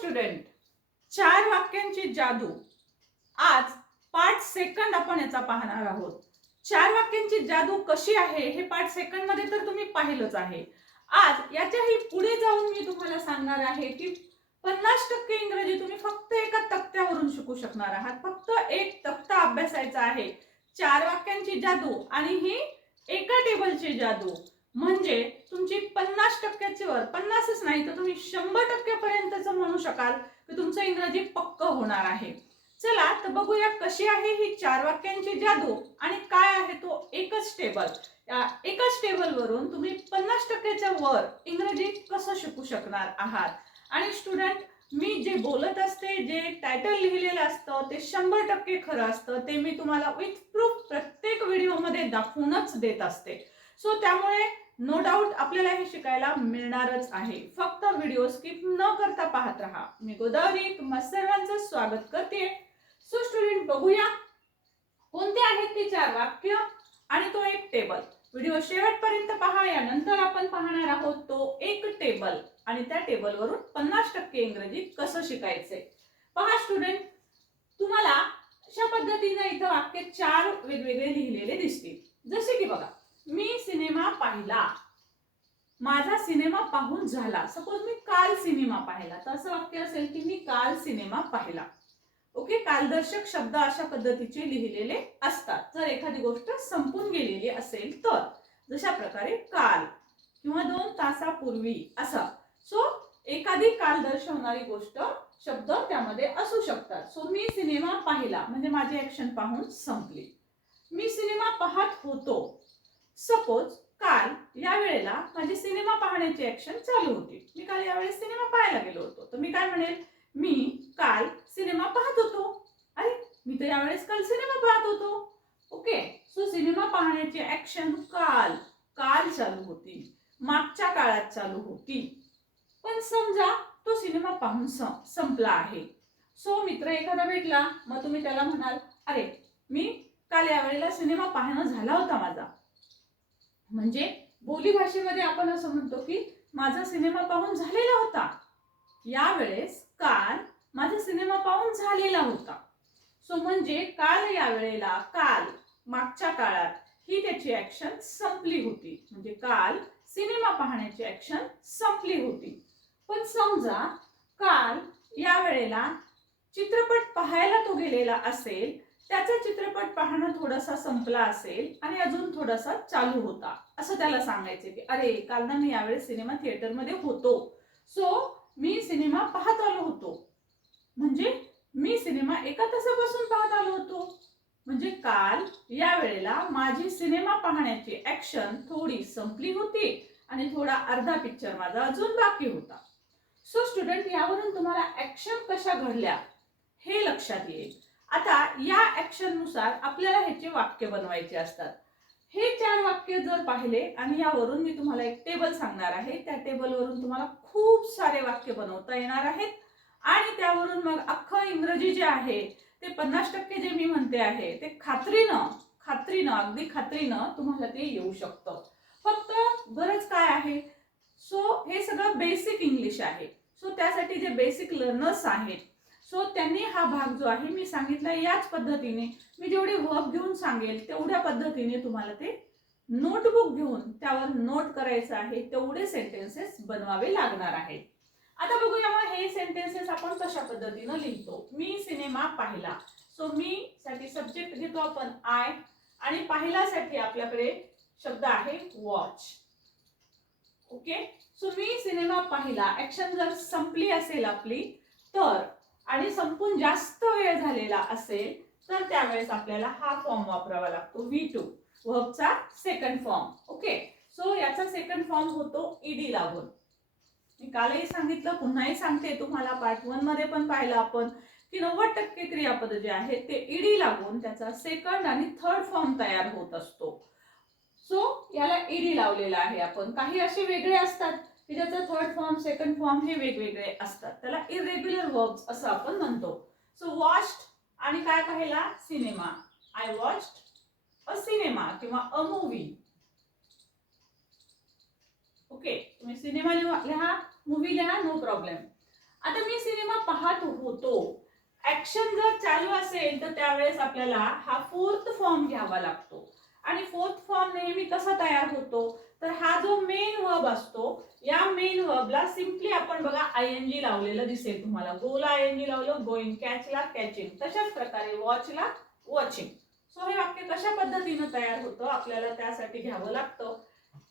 Student चार वाक्यांची जादू. आज पाच सेकंद आपण याचा पाहणार आहोत. चार वाक्यांची जादू कशी आहे हे पाच सेकंडमध्ये तर तुम्ही पाहिलंच आहे. आज याच्याही पुढे जाऊन मी तुम्हाला सांगणार आहे की पन्नास टक्के इंग्रजी तुम्ही फक्त एका तक्त्यावरून शिकू शकणार आहात. फक्त एक तक्ता अभ्यासायचा आहे. चार वाक्यांची जादू आणि ही एका टेबलची जादू. म्हणजे तुमची पन्नास टक्क्याची वर पन्नासच नाही तर तुम्ही शंभर टक्क्यापर्यंतच म्हणू शकाल की तुमचं इंग्रजी पक्क होणार आहे. चला तर बघूया कशी आहे ही चार वाक्यांची जादू आणि काय आहे तो एकच टेबल. एकाच टेबलवरून तुम्ही पन्नास टक्क्याच्या वर इंग्रजी कसं शिकू शकणार आहात? आणि स्टुडंट मी जे बोलत असते जे टायटल लिहिलेलं असतं ते शंभर टक्के खरं असतं ते मी तुम्हाला विथ प्रूफ प्रत्येक व्हिडिओमध्ये दाखवूनच देत असते. सो त्यामुळे नो डाऊट आपल्याला हे शिकायला मिळणारच आहे. फक्त व्हिडिओ स्किप न करता पाहत राहा. मी गोदावरी तुम्हा सर्वांचं स्वागत करते. सो स्टुडंट बघूया कोणते आहेत ते चार वाक्य आणि तो एक टेबल. व्हिडिओ शेवटपर्यंत पहा यानंतर आपण पाहणार आहोत तो एक टेबल. आणि त्या टेबलवरून पन्नास टक्के इंग्रजी कसं शिकायचंय पहा स्टुडंट तुम्हाला अशा पद्धतीनं इथं वाक्य चार वेगवेगळे लिहिलेले दिसतील. जसे की बघा मी सिनेमा पाहिला. माझा सिनेमा पाहून झाला. सपोज मी काल सिनेमा पाहिला. तर असं वाक्य असेल की मी काल सिनेमा पाहिला. ओके कालदर्शक शब्द अशा पद्धतीचे लिहिलेले असतात. जर एखादी गोष्ट संपून गेलेली असेल तर. जशा प्रकारे काल किंवा दोन तासापूर्वी असा. सो एखादी काल दर्शवणारी गोष्ट शब्द त्यामध्ये असू शकतात. सो मी सिनेमा पाहिला. म्हणजे माझी ऍक्शन पाहून संपली. मी सिनेमा पाहत होतो. सपोज काल या वेळेला माझी सिनेमा पाहण्याची ऍक्शन चालू होती. मी काल यावेळेस सिनेमा पाहायला गेलो होतो. तर मी काय म्हणेल? मी काल सिनेमा पाहत होतो. अरे मी तर यावेळेस काल सिनेमा पाहत होतो. ओके सो सिनेमा पाहण्याची ऍक्शन काल काल चालू होती. मागच्या काळात चालू होती. पण समजा तो सिनेमा पाहून संपला आहे. सो मित्र एखादा भेटला. मग तुम्ही त्याला म्हणाल अरे मी काल यावेळेला सिनेमा पाहणं झाला होता माझा. म्हणजे बोली भाषेमध्ये आपण असं म्हणतो की माझा सिनेमा पाहून झालेला होता. यावेळेस काल माझा सिनेमा पाहून झालेला होता. सो म्हणजे काल या वेळेला काल मागच्या काळात ही त्याची ऍक्शन संपली होती. म्हणजे काल सिनेमा पाहण्याची ऍक्शन संपली होती. पण समजा काल या वेळेला चित्रपट पाहायला तो गेलेला असेल त्याचा चित्रपट पाहणं थोडासा संपला असेल आणि अजून थोडासा चालू होता. असं त्याला सांगायचे की अरे काल ना मी यावेळेस सिनेमा थिएटरमध्ये होतो. सो मी सिनेमा पाहत आलो होतो. म्हणजे मी सिनेमा एका तासापासून पाहत आलो होतो. म्हणजे काल या वेळेला माझी सिनेमा पाहण्याची ऍक्शन थोडी संपली होती आणि थोडा अर्धा पिक्चर माझा अजून बाकी होता. सो स्टुडंट यावरून तुम्हाला ऍक्शन कशा घडल्या हे लक्षात येईल. आता या ऍक्शननुसार आपल्याला ह्याचे वाक्य बनवायचे असतात. हे चार वाक्य जर पाहिले आणि यावरून मी तुम्हाला एक टेबल सांगणार आहे. त्या टेबलवरून तुम्हाला खूप सारे वाक्य बनवता येणार आहेत. आणि त्यावरून मग अख्खं इंग्रजी जे आहे ते पन्नास टक्के जे मी म्हणते आहे ते खात्रीनं खात्रीनं अगदी खात्रीनं तुम्हाला ते येऊ शकतं. फक्त गरज काय आहे? सो हे सगळं बेसिक इंग्लिश आहे. सो त्यासाठी जे बेसिक लर्नर्स आहेत सो त्यांनी हा भाग जो आहे मी सांगितला याच पद्धतीने. मी जेवढे वर्क घेऊन सांगेल तेवढ्या पद्धतीने तुम्हाला ते नोटबुक घेऊन त्यावर नोट करायचं आहे तेवढे सेंटेन्सेस बनवावे लागणार आहेत आता बघूया मग हे सेंटेन्सेस आपण कशा पद्धतीनं लिहितो. मी सिनेमा पाहिला. सो मी साठी सब्जेक्ट घेतो आपण आय आणि पाहिल्यासाठी आपल्याकडे शब्द आहे वॉच ओके सो मी सिनेमा पाहिला. ऍक्शन जर संपली असेल आपली तर आणि संपून जास्त वेळ झालेला असेल तर त्यावेळेस आपल्याला हा फॉर्म वापरावा लागतो व्ही टू वर्बचा सेकंड फॉर्म ओके सो याचा सेकंड फॉर्म होतो ईडी लागून. मी कालही सांगितलं पुन्हाही सांगते तुम्हाला. पार्ट वनमध्ये पण पाहिलं आपण की नव्वद टक्के क्रियापद जे आहेत ते ईडी लागून त्याचा सेकंड आणि थर्ड फॉर्म तयार होत असतो. सो याला ईडी लावलेला आहे आपण. काही असे वेगळे असतात. की त्याचा थर्ड फॉर्म सेकंड फॉर्म हे वेगवेगळे असतात. त्याला इरेग्युलर वर्ब्स असं आपण म्हणतो. सो वॉच्ड आणि काय पाहिला? Cinema I watched a cinema किंवा अ मूवी ओके तुम्ही सिनेमा लिहा मूवी लिहा नो प्रॉब्लेम आता मी सिनेमा पाहत होतो. ऍक्शन जर चालू असेल तर त्यावेळेस आपल्याला हा फोर्थ फॉर्म घ्यावा लागतो. आणि फोर्थ फॉर्म नेहमी कसा तयार होतो? तर हा जो मेन वब असतो या मेन वर्बला सिम्पली आपण बघा आय एन जी लावलेलं दिसेल तुम्हाला. गोला आय एन जी लावलं गोईंग कॅचला कॅचिंग तशाच प्रकारे वॉचला वॉचिंग सो हे वाक्य कशा पद्धतीनं तयार होतं आपल्याला त्यासाठी घ्यावं लागतं?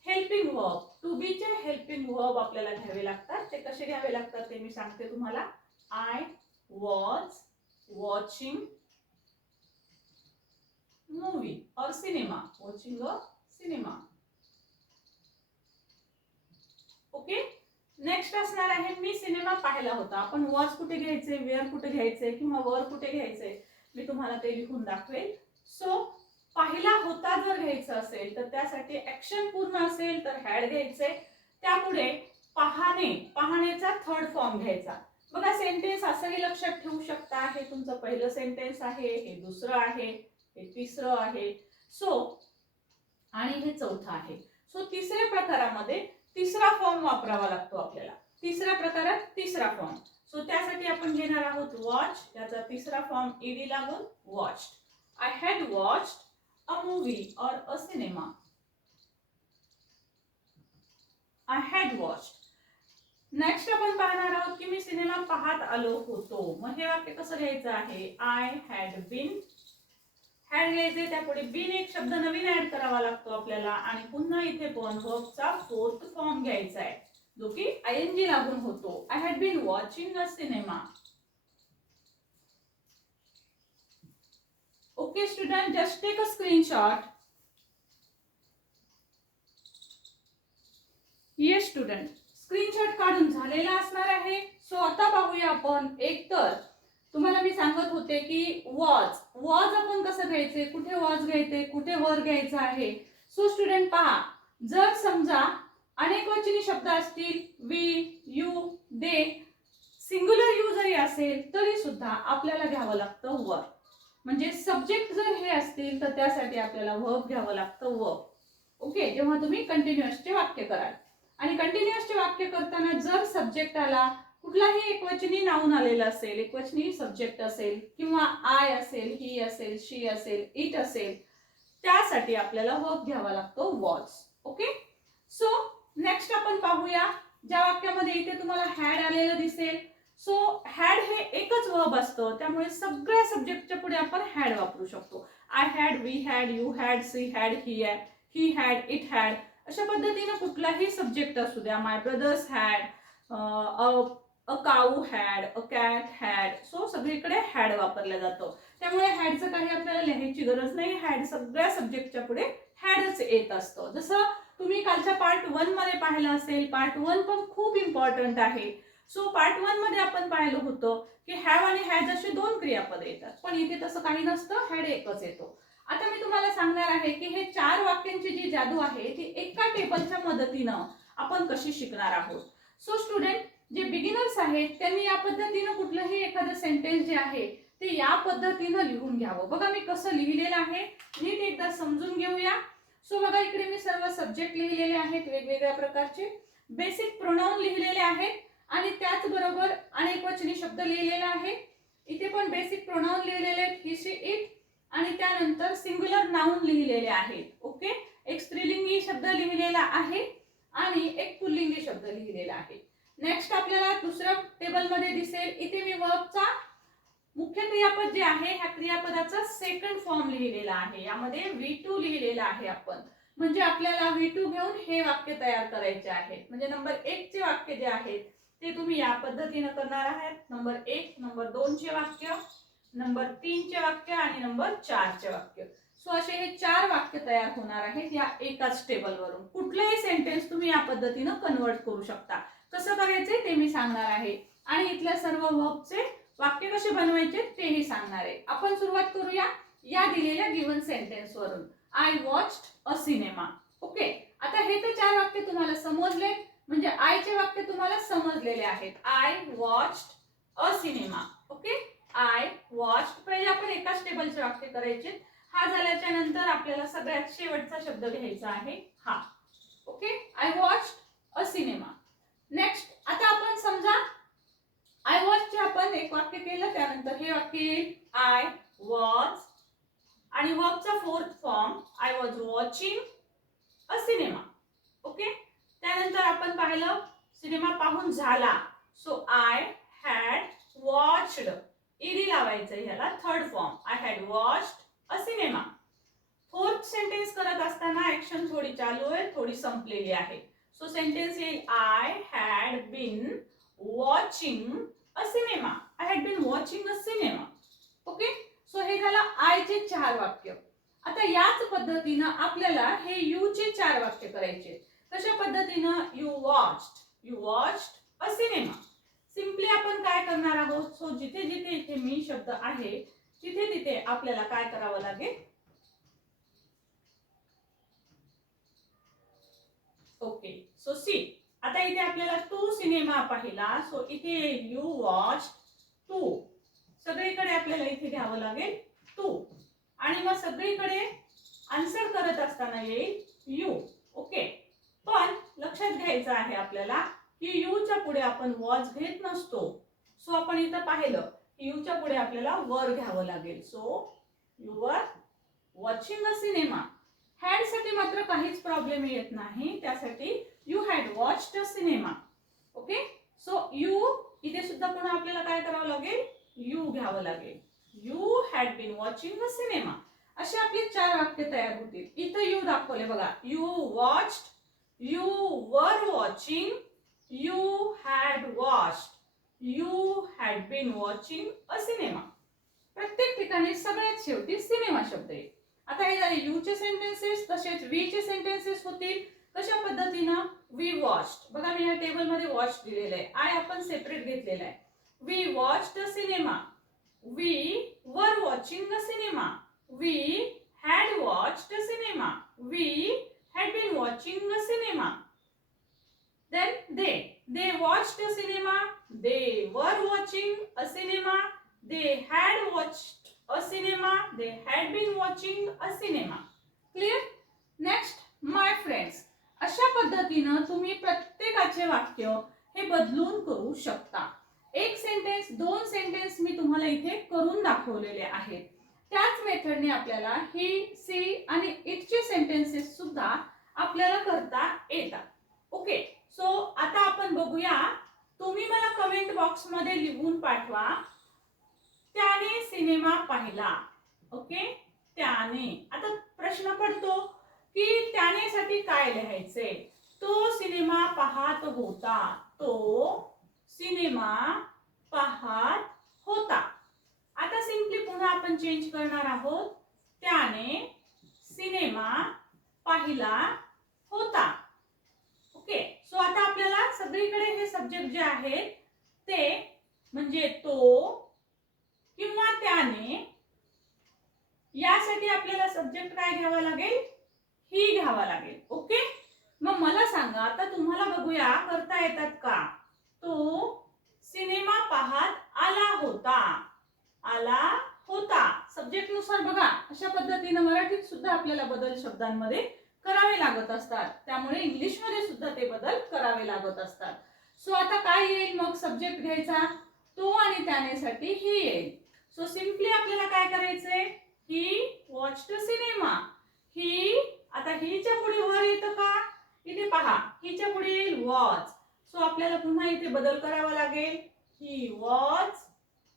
हेल्पिंग वर्ब टू बीचे हेल्पिंग वर्ब आपल्याला घ्यावे लागतात. ते कसे घ्यावे लागतात ते मी सांगते तुम्हाला. आय वॉच वॉचिंग मूवी और cinema watching a cinema okay? Next असणार आहे मी सिनेमा पाहिला होता. आपण वॉच कुठे घ्यायचे वेअर कुठे घ्यायचे किंवा वर कुठे घ्यायचे मी तुम्हाला ते लिहून दाखवेल. सो पाहिला होता जर घ्यायचं असेल तर त्यासाठी ऍक्शन पूर्ण असेल तर हॅड घ्यायचे. त्यापुढे पाहणे पाहण्याचा थर्ड फॉर्म घ्यायचा. बघा सेंटेन्स असंही लक्षात ठेवू शकता. हे तुमचं पहिलं सेंटेन्स आहे हे दुसरं आहे हे तिसरं आहे. सो आणि हे चौथं आहे. सो तिसऱ्या प्रकारामध्ये तिसरा फॉर्म वापरावा लागतो आपल्याला. तिसऱ्या प्रकारात तिसरा फॉर्म सो त्यासाठी आपण घेणार आहोत वॉच त्याचा तिसरा फॉर्म ईडी लागून watch I had watch a movie और a cinema I had watch next आपण पाहणार आहोत की मी सिनेमा पाहत आलो होतो. मग हे वाक्य कसं घ्यायचं आहे? आय हॅड बीन हॅड घ्यायचे त्यापुढे बिन एक शब्द नवीन ऍड करावा लागतो आपल्याला. आणि पुन्हा इथे पण वर्कचा फोर्थ फॉर्म घ्यायचा आहे जो की आय एन जी लागून होतो. I had been watching a cinema okay student just take a screenshot yes student screenshot काढून झालेला असणार आहे. सो आता पाहूया आपण एक तर तुम्हाला मी सांगत होते की वॉज वॉज आपण कसं घ्यायचे? कुठे वॉज घ्यायचे? कुठे वर घ्यायचं आहे? सो स्टुडंट पहा. जर समजा अनेक वचनी शब्द असतील we you they singular you जरी असेल तरी सुद्धा आपल्याला घ्यावं लागतं वर. म्हणजे सब्जेक्ट जर हे असतील तर त्यासाठी आपल्याला वर्ब घ्यावं लागतं व. ओके जेव्हा तुम्ही कंटिन्युअसचे वाक्य कराल. आणि कंटिन्युअसचे वाक्य करताना जर सब्जेक्ट आला कुठलाही एकवचनी नाऊन आलेलं असेल एकवचनी सब्जेक्ट असेल किंवा आय असेल ही असेल शी असेल इट असेल त्यासाठी आपल्याला वर्ब घ्यावा लागतो वॉज ओके सो नेक्स्ट आपण पाहूया ज्या वाक्यामध्ये इथे तुम्हाला हॅड आलेलं दिसेल. सो हॅड हे एकच वर्ब असतं त्यामुळे सगळ्या सब्जेक्टच्या पुढे आपण हॅड वापरू शकतो. I had we had you had she had he had he had it had अशा पद्धतीनं कुठलाही सब्जेक्ट असू द्या my brothers had a cow had a cat had so सगळीकडे हॅड वापरला जातो. त्यामुळे हॅडचं काही आपल्याला लिहायची गरज नाही. हॅड सगळ्या सब्जेक्टच्या पुढे हॅडच येत असतं. जसं तुम्ही कालच्या पार्ट वनमध्ये पाहिलं असेल पार्ट वन पण खूप इम्पॉर्टंट आहे. सो पार्ट वनमध्ये आपण पाहिलं होतं की हॅव आणि हॅज असे दोन क्रियापद येतात. पण इथे तसं काही नसतं हॅड एकच येतो. आता मी तुम्हाला सांगणार आहे की हे चार वाक्यांची जी जादू आहे ती एका टेबलच्या मदतीनं आपण कशी शिकणार आहोत. सो स्टुडंट जे बिगिनर्स आहेत त्यांनी या पद्धतीनं कुठलंही एखादं सेंटेन्स जे आहे ते या पद्धतीनं लिहून घ्यावं. बघा मी कसं लिहिलेलं आहे. नीट एकदा समजून घेऊया. सो बघा इकडे मी सर्व सब्जेक्ट लिहिलेले आहेत वेगवेगळ्या प्रकारचे. बेसिक प्रोनाऊन लिहिलेले आहेत आणि त्याचबरोबर अनेक वचनी शब्द लिहिलेला आहे इथे पण बेसिक प्रोनाऊन लिहिलेले आहेत ही शी इट आणि त्यानंतर सिंग्युलर नाऊन लिहिलेले आहेत ओके एक स्त्रीलिंगी शब्द लिहिलेला आहे आणि एक पुल्लिंगी शब्द लिहिलेला आहे. नेक्स्ट आपल्याला दुसऱ्या टेबलमध्ये दिसेल. इथे मी वर्बचा मुख्य क्रियापद जे आहे ह्या क्रियापदाचा सेकंड फॉर्म लिहिलेला आहे. यामध्ये व्ही टू लिहिलेला आहे आपण. म्हणजे आपल्याला व्ही टू घेऊन हे वाक्य तयार करायचे आहे. म्हणजे नंबर एक चे वाक्य जे आहेत ते तुम्ही या पद्धतीनं करणार आहात. नंबर एक नंबर दोनचे वाक्य नंबर तीनचे वाक्य आणि नंबर चारचे वाक्य. सो असे हे चार वाक्य तयार होणार आहेत या एकाच टेबलवरून कुठलंही सेंटेन्स तुम्ही या पद्धतीनं कन्वर्ट करू शकता. कसं करायचे ते मी सांगणार आहे. आणि इथल्या सर्व वर्बचे वाक्य कसे बनवायचे तेही सांगणार आहे. आपण सुरुवात करूया या दिलेल्या गिवन सेंटेन्स वरून. I watched a cinema okay आता हे तर चार वाक्य तुम्हाला समजले. म्हणजे आयचे वाक्य तुम्हाला समजलेले आहेत. I watched a cinema okay I watched पहिले आपण एकाच टेबलचे वाक्य करायचे. हा झाल्याच्यानंतर आपल्याला सगळ्यात शेवटचा शब्द घ्यायचा आहे हा. Okay I watched a cinema next आता आपण समजा आय वॉच जे आपण एक वाक्य केलं त्यानंतर हे येईल. आय वॉच आणि वर्बचा fourth form I was watching a cinema okay त्यानंतर आपण पाहिलं सिनेमा पाहून झाला. So I had watched ED लावायचं ह्याला third form I had watched a cinema fourth sentence करत असताना ऍक्शन थोडी चालू आहे थोडी संपलेली आहे. सो सेंटेन्स येईल I had been watching a cinema I had been watching a cinema okay so हे झालं आयचे चार वाक्य. आता याच पद्धतीनं आपल्याला हे यू चे चार वाक्य करायचे. कशा पद्धतीनं? You watched you watched a cinema simply आपण काय करणार आहोत? सो जिथे जिथे इथे मी शब्द आहे तिथे तिथे आपल्याला काय करावं लागेल ओके सो सी आता इथे आपल्याला टू सिनेमा पाहिला. सो इथे यू वॉच टू सगळीकडे आपल्याला इथे घ्यावं लागेल टू आणि मग सगळीकडे आन्सर करत असताना येईल यू ओके पण लक्षात घ्यायचं आहे आपल्याला की यूच्या पुढे आपण वॉच घेत नसतो. सो आपण इथं पाहिलं की यूच्या पुढे आपल्याला वर घ्यावं लागेल. So your were watching a cinema हॅडसाठी मात्र काहीच प्रॉब्लेम येत नाही. त्यासाठी you had watch the cinema okay so you इथे सुद्धा पुन्हा आपल्याला काय करावं लागेल? यू घ्यावं लागेल. You had been watching a cinema असे आपले चार वाक्य तयार होतील. इथं यू दाखवले बघा. You watch you were watching you had watched you had been watching a cinema प्रत्येक ठिकाणी सगळ्यात शेवटी सिनेमा शब्द येईल आता हे झाले यू चे सेंटेन्सेस तसेच वी चे सेंटेन्सेस होतील. कशा पद्धतीनं? वी वॉच्ड बघा मी या टेबल मध्ये वॉच दिलेलं आहे. आय आपण सेपरेट घेतलेला आहे. We watched a cinema we were watching a cinema we had watched a cinema we had been watching a cinema then they they watched a cinema they were watching a cinema they had watched a cinema. They had been watching a cinema. Clear? Next, my friends. अशा पद्धतीनं तुम्ही प्रत्येकाचे वाक्य हे बदलून करू शकता. एक सेंटेन्स दोन सेंटेन्स मी तुम्हाला इथे करून दाखवलेले आहेत. त्याच मेथडने आपल्याला ही सी आणि इटचे सेंटेन्सेस सुद्धा आपल्याला करता येतात. ओके सो आता आपण बघूया. तुम्ही मला कमेंट बॉक्समध्ये लिहून पाठवा. त्याने सिनेमा पाहिला. ओके त्याने. आता प्रश्न पडतो. की त्याने साठी काय लिहायचे तो सिनेमा पाहत होता. तो सिनेमा पाहत होता. आता सिम्पली पुन्हा आपण चेंज करणार आहोत. त्याने सिनेमा पाहिला होता. ओके? सो आता आपल्याला सगळीकडे हे सब्जेक्ट जे आहेत ते म्हणजे तो किंवा त्याने यासाठी आपल्याला सब्जेक्ट काय घ्यावा लागेल? ही घ्यावा लागेल. ओके मग मला सांगा आता तुम्हाला बघूया करता येतात का? तो सिनेमा पाहत आला होता. आला होता. सब्जेक्टनुसार बघा अशा पद्धतीनं मराठीत सुद्धा आपल्याला बदल शब्दांमध्ये करावे लागत असतात. त्यामुळे इंग्लिशमध्ये सुद्धा ते बदल करावे लागत असतात. सो आता काय येईल मग सब्जेक्ट घ्यायचा? तो आणि त्यानेसाठी ही येईल. सो सिम्पली आपल्याला काय करायचंय? ही वॉच सिनेमा ही आता हिच्या पुढे वर येतं का? इथे पहा हिच्या पुढे येईल वॉच सो आपल्याला पुन्हा इथे बदल करावा लागेल. He watch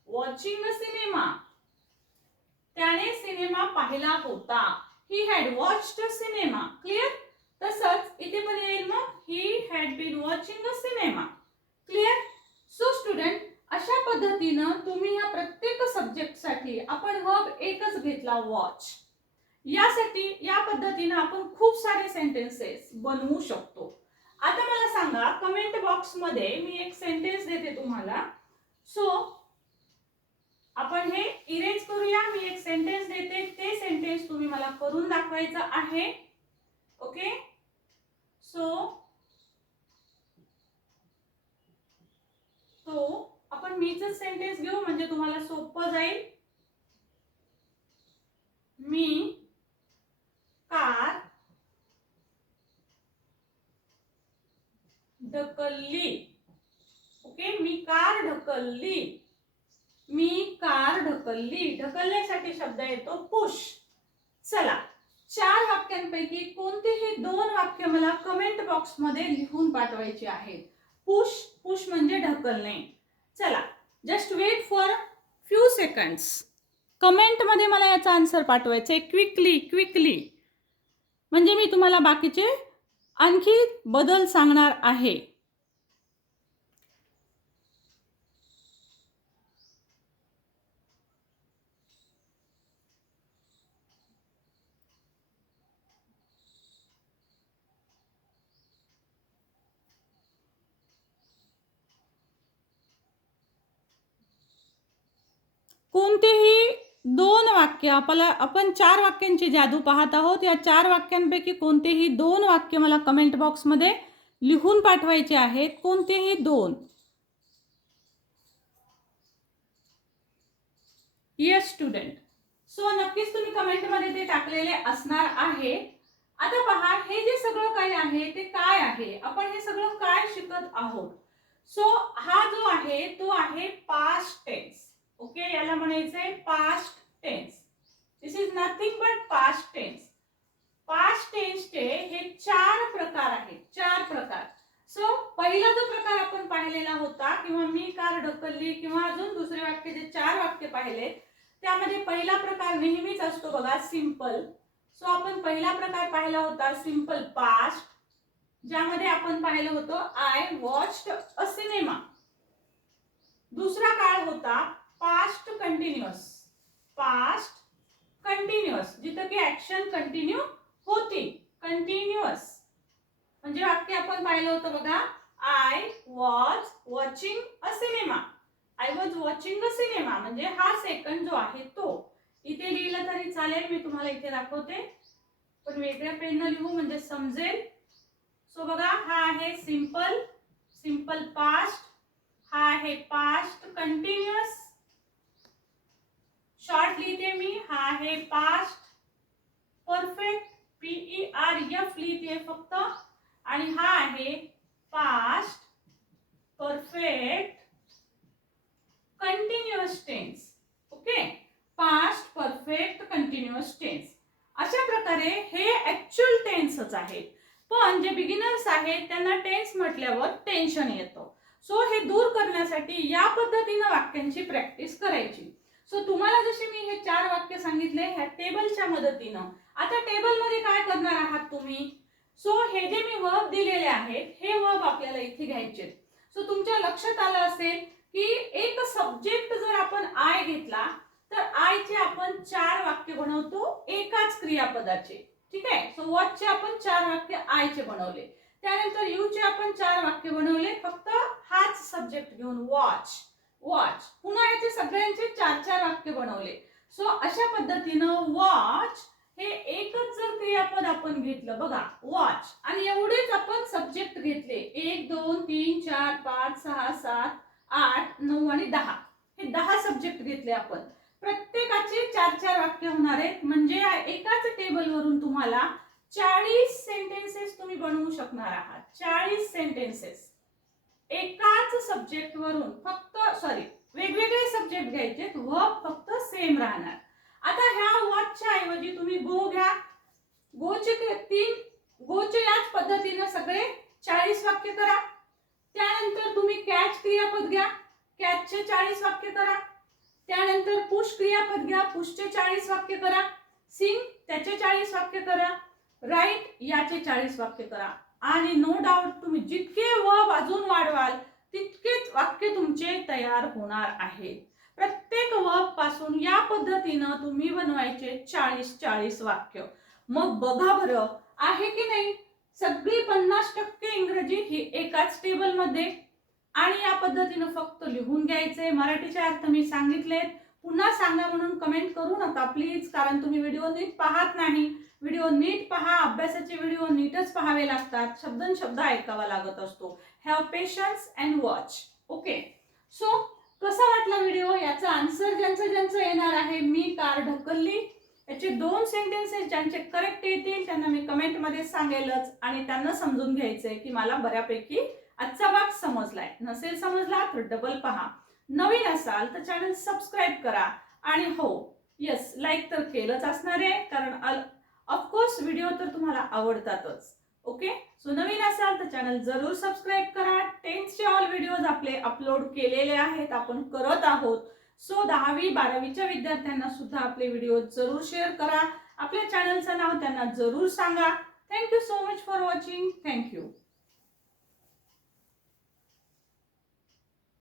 watching the cinema त्याने सिनेमा पाहिला होता. He had watch the cinema clear तसंच इथे पण येईल मग. He had been watching a cinema clear so student अशा पद्धतीनं तुम्ही ह्या प्रत्येक सब्जेक्टसाठी आपण हब एकच घेतला वॉच यासाठी या पद्धतीनं आपण खूप सारे सेंटेन्सेस बनवू शकतो. आता मला सांगा कमेंट बॉक्समध्ये मी एक सेंटेन्स देते तुम्हाला. सो आपण हे इरेज करूया. मी एक सेंटेन्स देते. ते सेंटेन्स तुम्ही मला करून दाखवायचं आहे. ओके सो तो आपण मीच सेंटेन्स घेऊ म्हणजे तुम्हाला सोपं जाईल. मी कार ढकलली. ओके? मी कार ढकलली. मी कार ढकलली. ढकलण्यासाठी शब्द येतो पुश. चला चार वाक्यांपैकी कोणतेही दोन वाक्य मला कमेंट बॉक्समध्ये लिहून पाठवायचे आहेत. पुश पुश म्हणजे ढकलणे. चला just wait for few seconds कमेंटमध्ये मला याचा आन्सर पाठवायचा. आहे क्विकली क्विकली म्हणजे मी तुम्हाला बाकीचे आणखी बदल सांगणार आहे. कोणतेही दोन वाक्य आपला आपण चार वाक्यांची जादू पाहत आहोत. या चार वाक्यांपैकी कोणतेही दोन वाक्य मला कमेंट बॉक्समध्ये लिहून पाठवायचे आहेत. कोणतेही दोन. येस स्टुडंट सो नक्कीच तुम्ही कमेंटमध्ये ते टाकलेले असणार आहे. आता पहा हे जे सगळं काही आहे ते काय आहे? आपण हे सगळं काय शिकत आहोत? सो हा जो आहे तो आहे पास्ट टेन्स ओके याला म्हणायचंय past tense this is nothing but past tense past टेन्सचे हे चार प्रकार आहेत. चार प्रकार. सो पहिला जो प्रकार आपण पाहिलेला होता किंवा मी कार ढकलली किंवा अजून दुसरे वाक्य जे चार वाक्य पाहिले त्यामध्ये पहिला प्रकार नेहमीच असतो बघा सिंपल सो आपण पहिला प्रकार पाहिला होता सिंपल पास्ट ज्यामध्ये आपण पाहिलं होतं आय वॉच्ड अ सिनेमा दुसरा काळ होता पास्ट कंटिन्युअस पास्ट कंटिन्युअस जिथं की ऍक्शन कंटिन्यू होती. कंटिन्युअस म्हणजे वाक्य आपण पाहिलं होतं बघा I was watching a cinema I was watching a cinema म्हणजे हा सेकंड जो आहे तो. इथे लिहिलं तरी चालेल मी तुम्हाला इथे दाखवते. पण वेगळ्या पेननं लिहू म्हणजे समजेल. सो बघा हा आहे सिंपल सिंपल पास्ट हा आहे पास्ट कंटिन्युअस शॉर्ट लिहिते मी हा आहे past perfect P E R F लिहिते फक्त. आणि हा आहे past perfect continuous tense okay past perfect continuous tense अशा प्रकारे हे ऍक्च्युअल टेन्सच आहेत. पण जे बिगिनर्स आहेत त्यांना टेन्स म्हटल्यावर टेन्शन येतं. सो हे दूर करण्यासाठी या पद्धतीनं वाक्यांची प्रॅक्टिस करायची. सो तुम्हाला जसे मी हे चार वाक्य सांगितले ह्या टेबलच्या मदतीनं. आता टेबलमध्ये काय करणार आहात तुम्ही? सो हे जे मी वर्ब दिलेले आहेत हे वर्ब आपल्याला इथे घ्यायचे. सो तुमच्या लक्षात आलं असेल की एक सब्जेक्ट जर आपण आय घेतला तर आयचे आपण चार वाक्य बनवतो एकाच क्रियापदाचे. ठीक आहे? सो वॉचचे आपण चार वाक्य आयचे बनवले. त्यानंतर यूचे आपण चार वाक्य बनवले फक्त हाच सब्जेक्ट घेऊन वॉच वॉच पुन्हा याचे सगळ्यांचे चार चार वाक्य बनवले. सो अशा पद्धतीनं वॉच हे एकच जर क्रियापद आपण घेतलं बघा वॉच आणि एवढेच आपण सब्जेक्ट घेतले. एक दोन तीन चार पाच सहा सात आठ नऊ आणि दहा. हे दहा सब्जेक्ट घेतले आपण. प्रत्येकाचे चार चार वाक्य होणार आहेत. म्हणजे एकाच टेबलवरून तुम्हाला चाळीस सेंटेन्सेस तुम्ही बनवू शकणार आहात. चाळीस सेंटेन्सेस एकाच सब्जेक्ट वरून फक्त सॉरी वेगवेगळे सब्जेक्ट घ्यायचे व फक्त सेम राहणार. आता ह्या वॉचच्या ऐवजी तुम्ही गो घ्या. गोचे तीन गोचे याच पद्धतीनं सगळे चाळीस वाक्य करा. त्यानंतर तुम्ही कॅच क्रियापद घ्या. कॅचचे चाळीस वाक्य करा. त्यानंतर पुश क्रियापद घ्या. पुशचे चाळीस वाक्य करा. सिंग त्याचे चाळीस वाक्य करा. राईट याचे चाळीस वाक्य करा. आणि नो डाऊट तुम्ही जितके व अजून वाढवाल तितकेच वाक्य तुमचे तयार होणार आहे. प्रत्येक वर्बपासून या पद्धतीनं तुम्ही बनवायचे चाळीस चाळीस वाक्य. मग बघा बरं आहे की नाही? सगळी पन्नास टक्के इंग्रजी ही एकाच टेबलमध्ये आणि या पद्धतीनं फक्त लिहून घ्यायचे. मराठीचे अर्थ मी सांगितलेत. पुन्हा सांगा म्हणून कमेंट करू नका प्लीज कारण तुम्ही व्हिडिओ नीट पाहत नाही. व्हिडिओ नीट पहा अभ्यासाचे व्हिडिओ नीटच पहावे लागतात. शब्दन शब्द ऐकावा लागत असतो. Have patience and watch okay so कसा वाटला व्हिडिओ? याचा आन्सर ज्यांचं ज्यांचं येणार आहे मी कार ढकलली. याचे दोन सेंटेन्सेस ज्यांचे करेक्ट येतील त्यांना मी कमेंटमध्ये सांगेलच. आणि त्यांना समजून घ्यायचंय की मला बऱ्यापैकी आजचा भाग समजलाय. नसेल समजला तर डबल पहा. नवीन असाल तर चॅनल सबस्क्राईब करा. आणि हो येस लाईक तर केलंच असणार आहे कारण ऑफकोर्स व्हिडिओ तर तुम्हाला आवडतातच. ओके सो नवीन असाल तर चॅनल जरूर सबस्क्राईब करा. टेन्थचे ऑल व्हिडिओज आपले अपलोड केलेले आहेत. आपण करत आहोत. सो दहावी बारावीच्या विद्यार्थ्यांना सुद्धा आपले व्हिडिओ जरूर शेअर करा. आपल्या चॅनलचं नाव त्यांना जरूर सांगा. Thank you so much for watching thank you